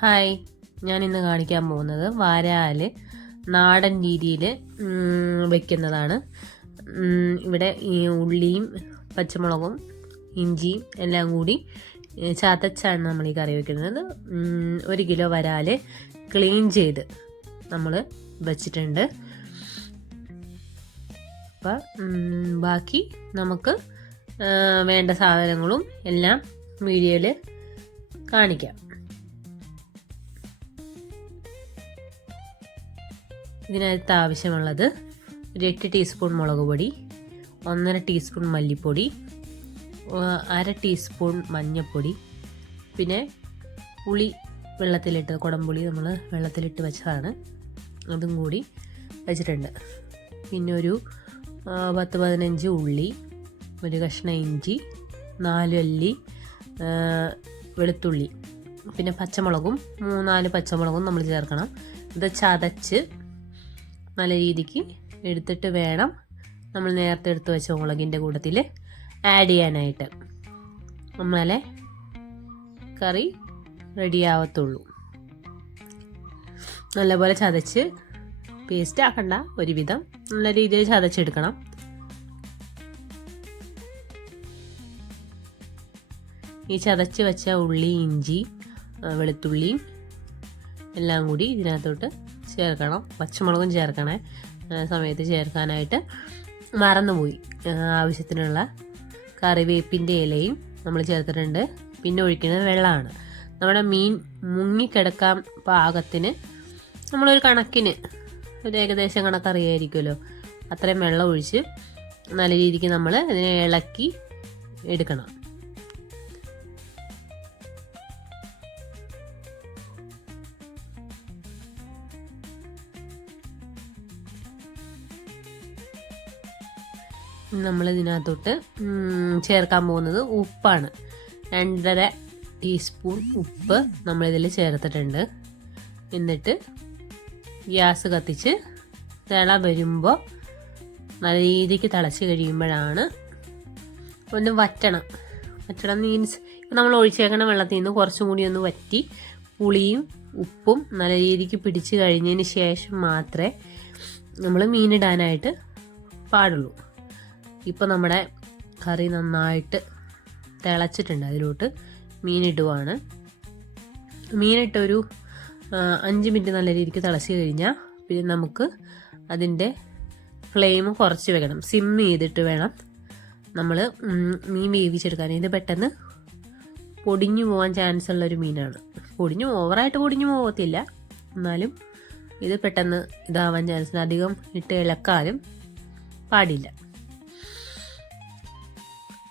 Hi ഞാൻ ഇന്ന് കാണിക്കാൻ പോകുന്നത് വരാൽ നാടൻ രീതിയിൽ വെക്കുന്നതാണ്. ഇവിടെ ഈ ഉള്ളിയും പച്ചമുളകും ഇഞ്ചിയും എല്ലാം കൂടി ചതച്ചാണ് നമ്മൾ ഈ കറി വെക്കുന്നത്. ഒരു കിലോ വരാൽ ക്ലീൻ ചെയ്ത് നമ്മൾ വെച്ചിട്ടുണ്ട്. അപ്പം ബാക്കി നമുക്ക് വേണ്ട സാധനങ്ങളും എല്ലാം വീഡിയോയിൽ കാണിക്കാം. ഇതിനകത്ത് ആവശ്യമുള്ളത് ഒരു എട്ട് ടീസ്പൂൺ മുളക് പൊടി ഒന്നര ടീസ്പൂൺ മല്ലിപ്പൊടി അര ടീസ്പൂൺ മഞ്ഞൾപ്പൊടി പിന്നെ പുളി വെള്ളത്തിലിട്ട് കുടംപുളി നമ്മൾ വെള്ളത്തിലിട്ട് വെച്ചതാണ്. അതും കൂടി വെച്ചിട്ടുണ്ട്. പിന്നെ ഒരു പത്ത് പതിനഞ്ച് ഉള്ളി ഒരു കഷ്ണം ഇഞ്ചി നാലല്ലി വെളുത്തുള്ളി പിന്നെ പച്ചമുളകും മൂന്നാൽ പച്ചമുളകും നമ്മൾ ചേർക്കണം. ഇത് ചതച്ച് നല്ല രീതിക്ക് എടുത്തിട്ട് വേണം നമ്മൾ നേരത്തെ എടുത്ത് വെച്ച മുളകിന്റെ കൂട്ടത്തിൽ ആഡ് ചെയ്യാനായിട്ട്. നമ്മളെ കറി റെഡി ആവത്തുള്ളൂ. നല്ലപോലെ ചതച്ച് പേസ്റ്റ് ആക്കണ്ട ഒരുവിധം. നല്ല രീതിയിൽ ചതച്ചെടുക്കണം. ഈ ചതച്ച് വെച്ച ഉള്ളി ഇഞ്ചി വെളുത്തുള്ളി എല്ലാം കൂടി ഇതിനകത്തോട്ട് ചേർക്കണം. പച്ചമുളകും ചേർക്കണേ. സമയത്ത് ചേർക്കാനായിട്ട് മറന്നുപോയി. ആവശ്യത്തിനുള്ള കറിവേപ്പിന്റെ ഇലയും നമ്മൾ ചേർത്തിട്ടുണ്ട്. പിന്നെ ഒഴിക്കുന്നത് വെള്ളമാണ്. നമ്മുടെ മീൻ മുങ്ങിക്കിടക്കാൻ പാകത്തിന് നമ്മളൊരു കണക്കിന് ഒരു ഏകദേശം കണക്കറിയായിരിക്കുമല്ലോ അത്രയും വെള്ളം ഒഴിച്ച് നല്ല രീതിക്ക് നമ്മൾ ഇതിനെ ഇളക്കി എടുക്കണം. നമ്മൾ ഇതിനകത്തോട്ട് ചേർക്കാൻ പോകുന്നത് ഉപ്പാണ്. രണ്ടര ടീസ്പൂൺ ഉപ്പ് നമ്മളിതിൽ ചേർത്തിട്ടുണ്ട്. എന്നിട്ട് ഗ്യാസ് കത്തിച്ച് തിള വരുമ്പോൾ നല്ല രീതിക്ക് തിളച്ച് കഴിയുമ്പോഴാണ് ഒന്ന് വറ്റണം. വറ്റണം മീൻസ് നമ്മൾ ഒഴിച്ചേക്കണ വെള്ളത്തിൽ നിന്ന് കുറച്ചും കൂടി ഒന്ന് വറ്റി പുളിയും ഉപ്പും നല്ല രീതിക്ക് പിടിച്ച് കഴിഞ്ഞതിന് ശേഷം മാത്രമേ നമ്മൾ മീനിടാനായിട്ട് പാടുള്ളൂ. ഇപ്പോൾ നമ്മുടെ കറി നന്നായിട്ട് തിളച്ചിട്ടുണ്ട്. അതിലോട്ട് മീനിടുവാണ്. മീനിട്ടൊരു അഞ്ച് മിനിറ്റ് നല്ല രീതിക്ക് തിളച്ച് കഴിഞ്ഞാൽ പിന്നെ നമുക്ക് അതിന്റെ ഫ്ലെയിം കുറച്ച് വെക്കണം. സിം ചെയ്തിട്ട് വേണം നമ്മൾ മീൻ വേവിച്ചെടുക്കാൻ. ഇത് പെട്ടെന്ന് പൊടിഞ്ഞു പോകാൻ ചാൻസ് ഉള്ള ഒരു മീനാണ്. പൊടിഞ്ഞു ഓവറായിട്ട് പൊടിഞ്ഞു പോകത്തില്ല എന്നാലും ഇത് പെട്ടെന്ന് ഇതാവാൻ ചാൻസ് അധികം ഇട്ട് ഇളക്കാനും പാടില്ല.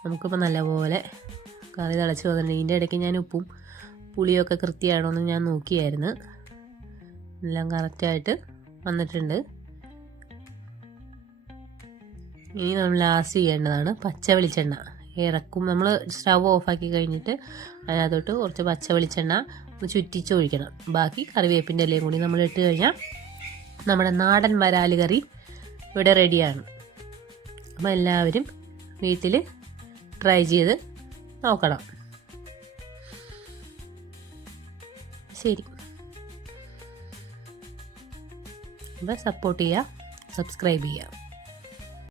നമുക്കിപ്പോൾ നല്ലപോലെ കറി തിളച്ച് വന്നിട്ടുണ്ട്. ഇതിന്റെ ഇടയ്ക്ക് ഞാൻ ഉപ്പും പുളിയൊക്കെ കൃത്യമാണോ എന്ന് ഞാൻ നോക്കിയായിരുന്നു. എല്ലാം കറക്റ്റായിട്ട് വന്നിട്ടുണ്ട്. ഇനി നമ്മൾ ലാസ്റ്റ് ചെയ്യേണ്ടതാണ് പച്ച വെളിച്ചെണ്ണ. ഇറക്കും. നമ്മൾ സ്റ്റവ് ഓഫാക്കി കഴിഞ്ഞിട്ട് അതിനകത്തോട്ട് കുറച്ച് പച്ച വെളിച്ചെണ്ണ ഒന്ന് ചുറ്റിച്ച് ഒഴിക്കണം. ബാക്കി കറിവേപ്പിന്റെ ഇലയും കൂടി നമ്മൾ ഇട്ട് കഴിഞ്ഞാൽ നമ്മുടെ നാടൻ വരാൽ കറി ഇവിടെ റെഡിയാണ് അപ്പോൾ എല്ലാവരും വീട്ടിൽ ട്രൈ ചെയ്ത് നോക്കണം. ശരി. അപ്പോൾ സപ്പോർട്ട് ചെയ്യുക സബ്സ്ക്രൈബ് ചെയ്യുക.